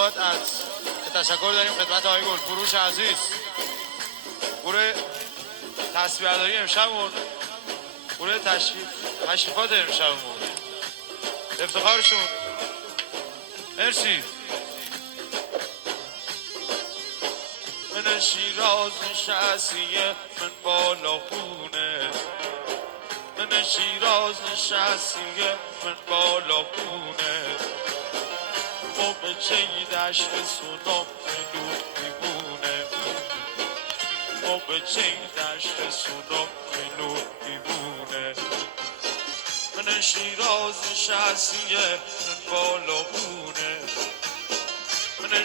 باید از تشکر داریم خدمت آقای گلفروش عزیز. گروه تصویرداری امشبمون، گروه تشریفات امشبمون، افتخارشون. مرسی. من شیراز نشستیه من بالا خونه، من شیراز نشستیه من بالا خونه، موقع دشت سونم منو دیوونه، موقع دشت سونم منو دیوونه. من شیراز نشستیه من بالا خونه، من